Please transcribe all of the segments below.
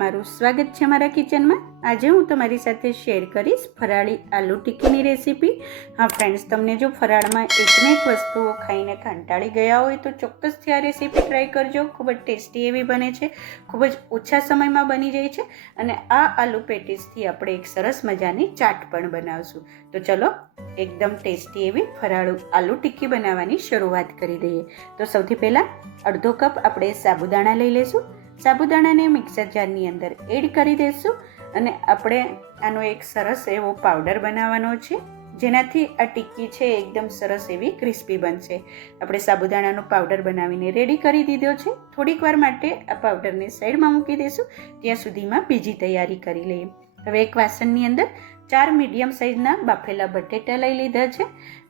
તમારું સ્વાગત છે મારા કિચનમાં। આજે હું તમારી સાથે શેર કરીશ ફરાળી આલુ ટિક્કીની રેસીપી। હા ફ્રેન્ડ્સ, તમને જો ફરાળમાં એકને એક વસ્તુઓ ખાઈને કંટાળી ગયા હોય તો ચોક્કસથી આ રેસીપી ટ્રાય કરજો। ખૂબ જ ટેસ્ટી એવી બને છે, ખૂબ જ ઓછા સમયમાં બની જાય છે અને આ આલુ પેટીસથી આપણે એક સરસ મજાની ચાટ પણ બનાવશું। તો ચલો એકદમ ટેસ્ટી એવી ફરાળું આલુ ટિક્કી બનાવવાની શરૂઆત કરી દઈએ। તો સૌથી પહેલાં અડધો કપ આપણે સાબુદાણા લઈ લઈશું। સાબુદાણાને મિક્સર જારની અંદર એડ કરી દઈશું અને આપણે આનો એક સરસ એવો પાવડર બનાવવાનો છે, જેનાથી આ ટિક્કી છે એકદમ સરસ એવી ક્રિસ્પી બનશે। આપણે સાબુદાણાનો પાવડર બનાવીને રેડી કરી દીધો છે। થોડીક વાર માટે આ પાવડરને સાઈડમાં મૂકી દઈશું, ત્યાં સુધીમાં બીજી તૈયારી કરી લઈએ। હવે એક વાસણની અંદર 4 મીડિયમ સાઇઝના બાફેલા બટેટા લઈ લીધા છે।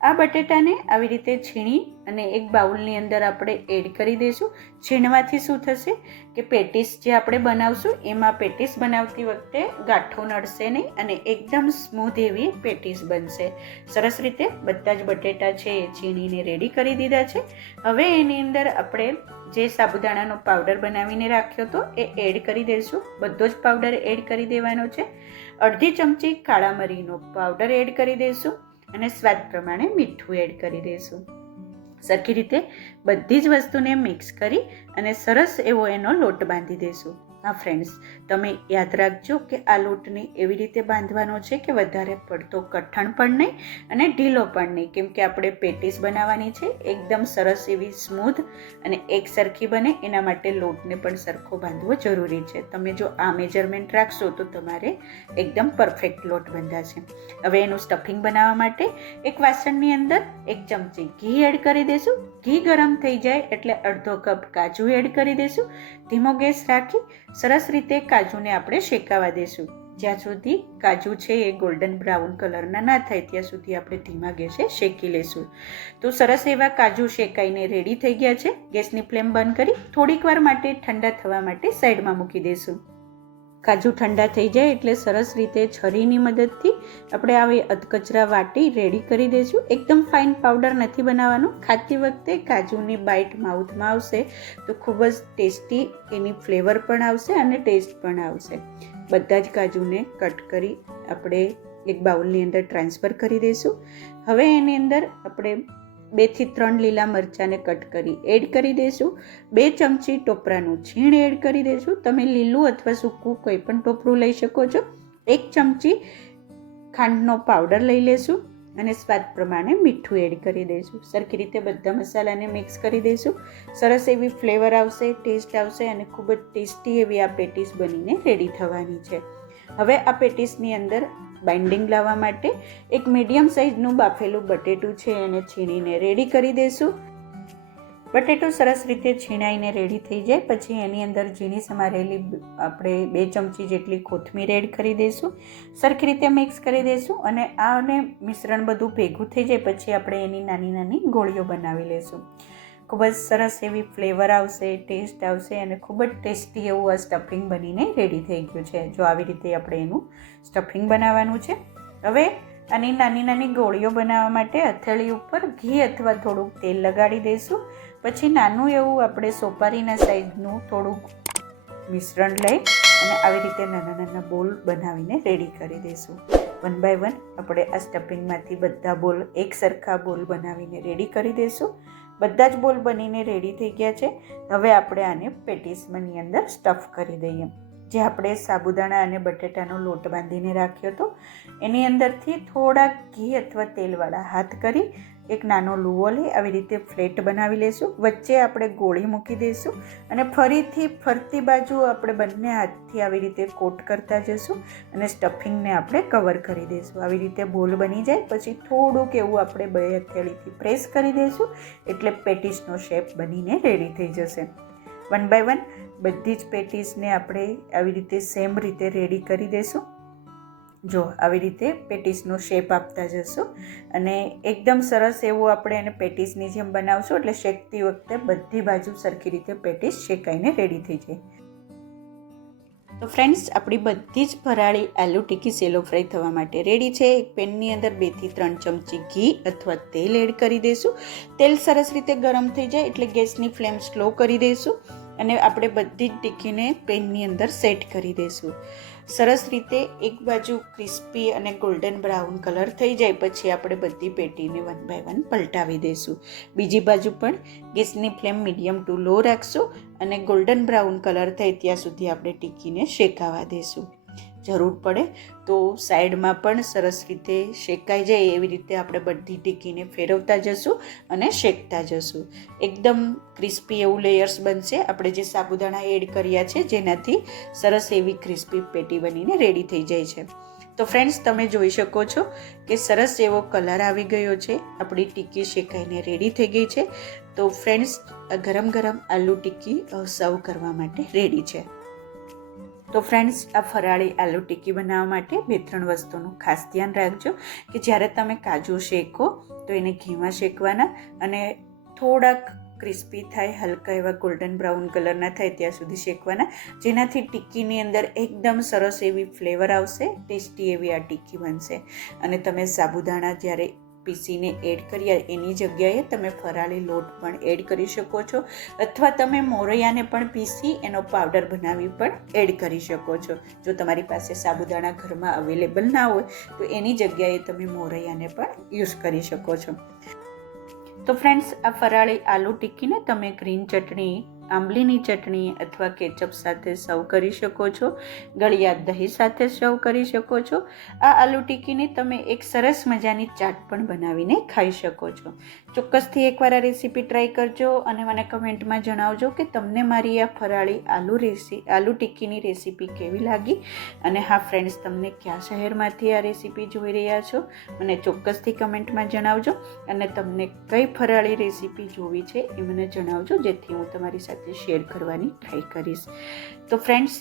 આ બટેટાને આવી રીતે છીણી અને એક બાઉલની અંદર આપણે એડ કરી દઈશું। છીણવાથી શું થશે કે પેટીસ જે આપણે બનાવશું એમાં પેટીસ બનાવતી વખતે ગાંઠો નડશે નહીં અને એકદમ સ્મૂધ એવી પેટીસ બનશે। સરસ રીતે બધા જ બટેટા છે એ છીણીને રેડી કરી દીધા છે। હવે એની અંદર આપણે જે સાબુદાણાનો પાવડર બનાવીને રાખ્યો હતો એ એડ કરી દઈશું। બધો જ પાવડર એડ કરી દેવાનો છે। અડધી ચમચી કાળા મરીનો પાવડર એડ કરી દઈશું અને સ્વાદ પ્રમાણે મીઠું એડ કરી દઈશું। સરખી રીતે બધી જ વસ્તુને મિક્સ કરી અને સરસ એવો એનો લોટ બાંધી દઈશું। હા ફ્રેન્ડ્સ, તમે યાદ રાખજો કે આ લોટને એવી રીતે બાંધવાનો છે કે વધારે પડતો કઠણ પણ નહીં અને ઢીલો પણ નહીં, કેમ કે આપણે પેટીસ બનાવવાની છે એકદમ સરસ એવી સ્મૂધ અને એક સરખી બને એના માટે લોટને પણ સરખો બાંધવો જરૂરી છે। તમે જો આ મેજરમેન્ટ રાખશો તો તમારે એકદમ પરફેક્ટ લોટ બંધાશે। હવે એનું સ્ટફિંગ બનાવવા માટે એક વાસણની અંદર 1 ચમચી ઘી એડ કરી દઈશું। ઘી ગરમ થઈ જાય એટલે અડધો કપ કાજુ એડ કરી દઈશું। ધીમો ગેસ રાખી સરસ રીતે કાજુને આપણે શેકાવા દઈશું। જ્યાં સુધી કાજુ છે એ ગોલ્ડન બ્રાઉન કલરના ના થાય ત્યાં સુધી આપણે ધીમા ગેસે શેકી લઈશું। તો સરસ એવા કાજુ શેકાઈને રેડી થઈ ગયા છે। ગેસની ફ્લેમ બંધ કરી થોડીક વાર માટે ઠંડા થવા માટે સાઈડમાં મૂકી દઈશું। કાજુ ઠંડા થઈ જાય એટલે સરસ રીતે છરીની મદદથી આપણે આવી અધકચરા વાટી રેડી કરી દઈશું। એકદમ ફાઇન પાવડર નથી બનાવવાનું, ખાતી વખતે કાજુની બાઇટ માઉથમાં આવશે તો ખૂબ જ ટેસ્ટી એની ફ્લેવર પણ આવશે અને ટેસ્ટ પણ આવશે। બધા જ કાજુને કટ કરી આપણે એક બાઉલની અંદર ટ્રાન્સફર કરી દઈશું। હવે એની અંદર આપણે 2 થી 3 લીલા મરચાંને કટ કરી એડ કરી દઈશું। 2 ચમચી ટોપરાનું છીણ એડ કરી દઈશું। તમે લીલું અથવા સૂકું કોઈ પણ ટોપરું લઈ શકો છો। 1 ચમચી ખાંડનો પાવડર લઈ લેશું અને સ્વાદ પ્રમાણે મીઠું એડ કરી દઈશું। સરખી રીતે બધા મસાલાને મિક્સ કરી દઈશું। સરસ એવી ફ્લેવર આવશે, ટેસ્ટ આવશે અને ખૂબ જ ટેસ્ટી એવી આ પેટીસ બનીને રેડી થવાની છે। હવે આ પેટીસની અંદર બાઇન્ડિંગ લાવવા માટે એક મીડિયમ સાઇઝનું બાફેલું બટેટું છે એને છીણીને રેડી કરી દઈશું। બટેટું સરસ રીતે છીણાઈને રેડી થઈ જાય પછી એની અંદર ઝીણી સમારેલી આપણે 2 ચમચી જેટલી કોથમીર એડ કરી દઈશું। સરખી રીતે મિક્સ કરી દઈશું અને આને મિશ્રણ બધું ભેગું થઈ જાય પછી આપણે એની નાની નાની ગોળીઓ બનાવી લઈશું। ખૂબ જ સરસ એવી ફ્લેવર આવશે, ટેસ્ટ આવશે અને ખૂબ જ ટેસ્ટી એવું આ સ્ટફિંગ બનીને રેડી થઈ ગયું છે। જો આવી રીતે આપણે એનું સ્ટફિંગ બનાવવાનું છે। હવે આની નાની નાની ગોળીઓ બનાવવા માટે હથેળી ઉપર ઘી અથવા થોડુંક તેલ લગાડી દઈશું। પછી નાનું એવું આપણે સોપારીના સાઈઝનું થોડુંક મિશ્રણ લઈ અને આવી રીતે નાના નાના બોલ બનાવીને રેડી કરી દઈશું। 1 બાય 1 આપણે આ સ્ટફિંગમાંથી બધા બોલ એક સરખા બોલ બનાવીને રેડી કરી દઈશું। બધા જ બોલ બનીને રેડી થઈ ગયા છે। હવે આપણે આને પેટીસની અંદર સ્ટફ કરી દઈએ। જે આપણે સાબુદાણા અને બટેટાનો લોટ બાંધીને રાખ્યો હતો એની અંદરથી થોડા ઘી અથવા તેલવાળા હાથ કરી એક નાનો લુવો લઈ આવી રીતે ફ્લેટ બનાવી લઈશું। વચ્ચે આપણે ગોળી મૂકી દઈશું અને ફરીથી ફરતી બાજુ આપણે બંને હાથથી આવી રીતે કોટ કરતા જઈશું અને સ્ટફિંગને આપણે કવર કરી દઈશું। આવી રીતે બોલ બની જાય પછી થોડુંક એવું આપણે 2 હથેળીથી પ્રેસ કરી દઈશું એટલે પેટીસનો શેપ બનીને રેડી થઈ જશે। 1 બાય 1 બધી જ પેટીસને આપણે આવી રીતે સેમ રીતે રેડી કરી દઈશું। જો આવી રીતે પેટીસનો શેપ આપતા જશું અને એકદમ સરસ એવું આપણે એને પેટીસની જેમ બનાવશું એટલે શેકતી વખતે બધી બાજુ સરખી રીતે પેટીસ શેકાઈને રેડી થઈ જાય। તો ફ્રેન્ડ્સ, આપણી બધી જ ફરાળી આલુ ટિક્કી સેલો ફ્રાય થવા માટે રેડી છે। એક પેનની અંદર 2 થી 3 ચમચી ઘી અથવા તેલ એડ કરી દઈશું। તેલ સરસ રીતે ગરમ થઈ જાય એટલે ગેસની ફ્લેમ સ્લો કરી દઈશું અને આપણે બધી જ ટીકીને પેનની અંદર સેટ કરી દઈશું. સરસ રીતે એક બાજુ ક્રિસ્પી અને ગોલ્ડન બ્રાઉન કલર થઈ જાય પછી આપણે બધી પેટીને 1 બાય 1 પલટાવી દઈશું. બીજી બાજુ પણ ગેસની ફ્લેમ મીડિયમ ટુ લો રાખશું અને ગોલ્ડન બ્રાઉન કલર થાય ત્યાં સુધી આપણે ટીકીને શેકાવા દઈશું. જરૂર પડે તો સાઈડમાં પણ સરસ રીતે શેકાઈ જાય એવી રીતે આપણે બધી ટીકીને ફેરવતા જશું અને શેકતા જશું. એકદમ ક્રિસ્પી એવું લેયર્સ બનશે આપણે જે સાબુદાણા એડ કર્યા છે જેનાથી સરસ એવી ક્રિસ્પી પેટી બનીને રેડી થઈ જાય છે. તો ફ્રેન્ડ્સ તમે જોઈ શકો છો કે સરસ એવો કલર આવી ગયો છે. આપણી ટીકી શેકાઈને રેડી થઈ ગઈ છે. તો ફ્રેન્ડ્સ ગરમ ગરમ આલુ ટીકી સર્વ કરવા માટે રેડી છે. તો ફ્રેન્ડ્સ આ ફરાળી આલુ ટીકી બનાવવા માટે 2-3 વસ્તુનું ખાસ ધ્યાન રાખજો કે જ્યારે તમે કાજુ શેકો તો એને ઘીમાં શેકવાના અને થોડાક ક્રિસ્પી થાય, હલકા એવા ગોલ્ડન બ્રાઉન કલરના થાય ત્યાં સુધી શેકવાના, જેનાથી ટીકીની અંદર એકદમ સરસ એવી ફ્લેવર આવશે, ટેસ્ટી એવી આ ટીકી બનશે. અને તમે સાબુદાણા જ્યારે પીસીને એડ કર્યા એની જગ્યાએ તમે ફરાળી લોટ પણ એડ કરી શકો છો અથવા તમે મોરૈયાને પણ પીસી એનો પાવડર બનાવી પણ એડ કરી શકો છો. જો તમારી પાસે સાબુદાણા ઘરમાં અવેલેબલ ના હોય તો એની જગ્યાએ તમે મોરૈયાને પણ યુઝ કરી શકો છો. તો ફ્રેન્ડ્સ આ ફરાળી આલુ ટીકીને તમે ગ્રીન ચટણી, આંબલીની ચટણી અથવા કેચઅપ સાથે સર્વ કરી શકો છો. ગળ્યા દહીં સાથે સર્વ કરી શકો છો. આ આલુ ટીકીની તમે એક સરસ મજાની ચાટ પણ બનાવીને ખાઈ શકો છો. ચોક્કસથી એકવાર આ રેસીપી ટ્રાય કરજો અને મને કમેન્ટમાં જણાવજો કે તમને મારી આ ફરાળી આલુ ટીકીની રેસીપી કેવી લાગી. અને હા ફ્રેન્ડ્સ, તમને કયા શહેરમાંથી આ રેસીપી જોઈ રહ્યા છો મને ચોક્કસથી કમેન્ટમાં જણાવજો અને તમને કઈ ફરાળી રેસીપી જોવી છે એ મને જણાવજો જેથી હું તમારી સાથે શેર કરવાની ટ્રાય કરીશ. તો ફ્રેન્ડ્સ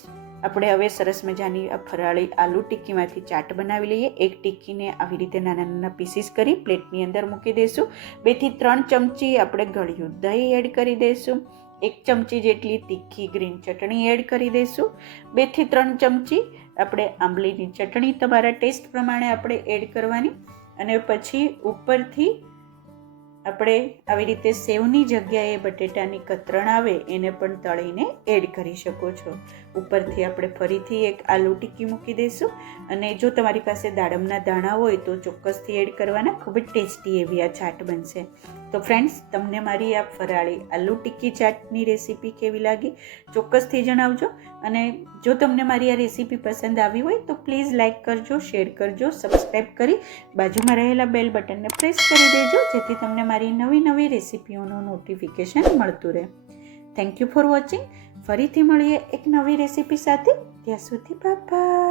આપણે હવે સરસ મજાની આ ફરાળી આલુ ટીકીમાંથી ચાટ બનાવી લઈએ. એક ટીકીને આવી રીતે નાના નાના પીસીસ કરી પ્લેટની અંદર મૂકી દઈશું. 2 થી 3 ચમચી આપણે ગળ્યું દહીં એડ કરી દઈશું. 1 ચમચી જેટલી તીખી ગ્રીન ચટણી એડ કરી દઈશું. 2 થી 3 ચમચી આપણે આંબલીની ચટણી તમારા ટેસ્ટ પ્રમાણે આપણે એડ કરવાની અને પછી ઉપરથી આપણે આવી રીતે સેવની જગ્યાએ બટેટાની કતરણ આવે એને પણ તળીને એડ કરી શકો છો. ઉપરથી આપણે ફરીથી એક આલુ ટીકી મૂકી દઈશું અને જો તમારી પાસે દાડમના દાણા હોય તો ચોક્કસથી એડ કરવાના. ખૂબ જ ટેસ્ટી એવી આ ચાટ બનશે. તો ફ્રેન્ડ્સ તમને મારી આ ફરાળી આલુ ટીકી ચાટની રેસીપી કેવી લાગી ચોક્કસથી જણાવજો. અને જો તમને મારી આ રેસીપી પસંદ આવી હોય તો પ્લીઝ લાઇક કરજો, શેર કરજો, સબસ્ક્રાઈબ કરી બાજુમાં રહેલા બેલ બટનને પ્રેસ કરી દેજો જેથી તમને મારી નવી રેસીપીઓનું નોટિફિકેશન મળતું રહે. Thank you for watching. ફરીથી મળીએ એક નવી રેસીપી સાથે. ત્યાં સુધી બાય બાય.